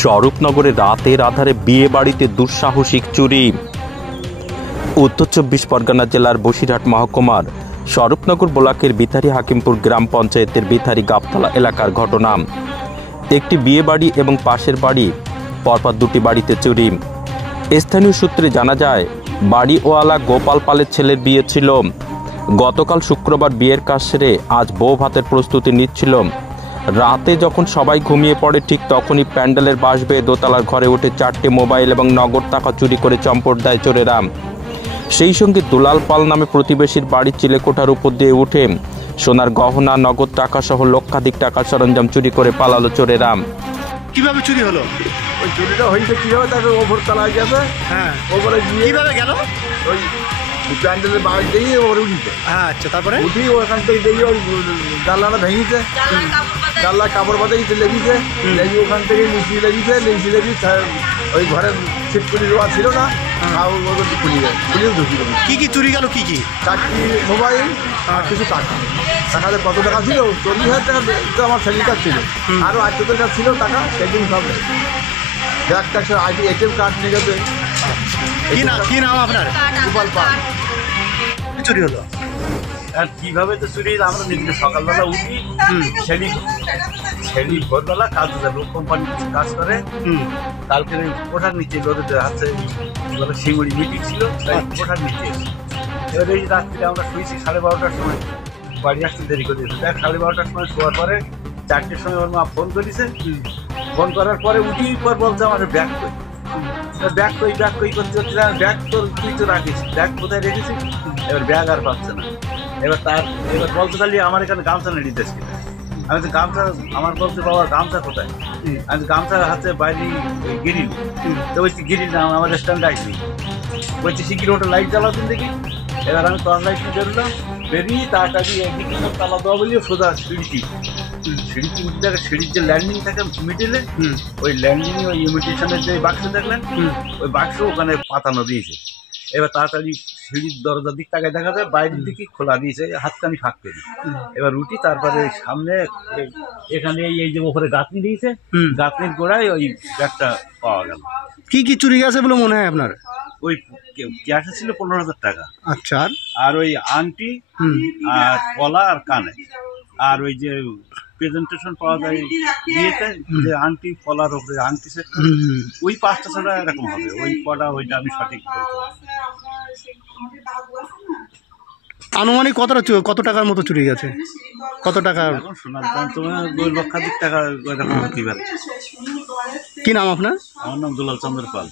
স্বরূপনগরে রাতের আধারে বিয়ে বাড়িতে দুঃসাহসিক চুরি। উত্তর 24 পরগনা জেলার বসিরহাট মহকুমার স্বরূপনগর ব্লকের বিথারি হাকিমপুর গ্রাম পঞ্চায়েতের বিথারি গাবতলা এলাকার ঘটনা। একটি বিয়ে বাড়ি এবং পাশের বাড়ি পরপর দুটি বাড়িতে চুরি। স্থানীয় সূত্রে জানা যায়, বাড়িওয়ালা গোপাল পালের ছেলের বিয়ে ছিল। গতকাল শুক্রবার বিয়ের কাজ সেরে আজ বউ ভাতের প্রস্তুতি নিচ্ছিল। রাতে যখন সবাই ঘুমিয়ে পড়ে ঠিক তখনই প্যান্ডেলের বাঁশ বেয়ে দোতলার ঘরে উঠে 4টি মোবাইল এবং নগদ টাকা চুরি করে চম্পট দেয় চোরেরা। সেই সঙ্গে দুলাল পাল নামে প্রতিবেশীর বাড়ির চিলেকোঠার উপর দিয়ে উঠে সোনার গহনা, নগদ টাকা সহ লক্ষাধিক টাকার সরঞ্জাম চুরি করে পালালো চোরেরা। কিভাবে চুরি হলো? ওই চুরিটা হয়েছে কীভাবে, তাকে ওপর তলায় গেছে। হ্যাঁ, ওপরে গিয়ে কিভাবে গেল? ওই প্যান্ডেলের বাড়ি দিয়ে ওপরে উঠিতে আচ্ছা, তারপরে উঠি ওখান থেকে দেখি ওই জানলাটা ভেঙেছে, জানলার কাপড় পাতাইতে লেগেছে, লেগে ওখান থেকে নিচি লেগেছে, লেগে ওই ঘরের ছিটকুলি দেওয়া ছিল না, খুলিয়ে ঢুকি। কি কি চুরি গেল? কি কি? 4টি মোবাইল আর কিছু টাকা। টাকাতে কত টাকা ছিল? 40,000 টাকা তো আমার সেভিং কার্ড ছিল, আরও 800 টাকা ছিল টাকা, সেদিন সব bag tag ID ATM card নিয়ে গেছে। কি নাম আপনার? গোপাল পাল। চুরি হলো আর কীভাবে তো চুরি? আমরা নিজে সকালবেলা উঠি, ছেলি ভোরবেলা কাজ লোক কোম্পানি কাজ করে। কালকে কোঠার নিচে লোদের হাতে শিঙড়ি মিটিং ছিল, তাই কোঠার নিচে এবার এই রাত্রে আমরা শুয়েছি 12:30টার সময়, বাড়ি আসতে দেরি করে দিয়েছে। 12:30টার সময় শোয়ার পরে 4টের সময় ওর মা ফোন করেছে। ফোন করার পরে উঠি পর বলছে আমার ব্যাগ কই, ব্যাগ কই করতে হচ্ছে। ব্যাগ তোর তুই তো রাখিস, ব্যাগ কোথায় রেখেছিস? এবার ব্যাগ আর পাচ্ছে না। এবার বলতে পারলি আমার এখানে গামছা নেই দিতেছি। আমি তো গামছা, আমার বলতে বাবা গামছা কোথায়? আমি গামছা হাতে বাইরে গিরিল, তো বলছি গিরিল না, আমার স্ট্যান্ড আসবি। বলছি শিগগির ওটা লাইট জ্বালাতেন দেখি। এবার আমি টর্চ লাইট নিয়ে বেরোলাম, বেরিয়ে তাড়াতাড়ি একদিকে তালা দেওয়া বলিও সোজা সিঁড়ি উঠে থাকে। সিঁড়ির যে ল্যান্ডিং থাকে মিডিলে, ওই ল্যান্ডিংয়ে ওই ইমিটেশনের যে বাক্স দেখলেন, ওই বাক্স ওখানে পাতানো দিয়েছে। এবার তাড়াতাড়ি সিঁড়ির দরজার দিক তাকায় দেখা যায় বাইরের দিকে খোলা দিয়েছে, হাতখানি ফাঁক করি। এবার উঠি, তারপরে সামনে এখানে এই যে ওপরে গাঁথনি দিয়েছে, গাঁথনির গোড়ায় ওই ব্যাগটা পাওয়া গেল। কি কি চুরি গেছে বলে মনে হয় আপনার? ওই ক্যাশে ছিল 15,000 টাকা। আচ্ছা, আর ওই আংটি আর কলা আর কানে, আর ওই যে প্রেজেন্টেশন পাওয়া যায় বিয়েতে যে আংটি, কলার ওপরে আংটি সেট, ওই 5টা ছাড়া এরকম হবে। ওই কটা, ওইটা আমি সঠিক বলতে পারি। আনুমানিক কত টাকার মতো চুরি গেছে? কত টাকা? এখন শোনার তোমার 2 লক্ষাধিক টাকা এরকম হতে পারে। কি নাম আপনার? আমার নাম দুলাল চন্দ্র পাল।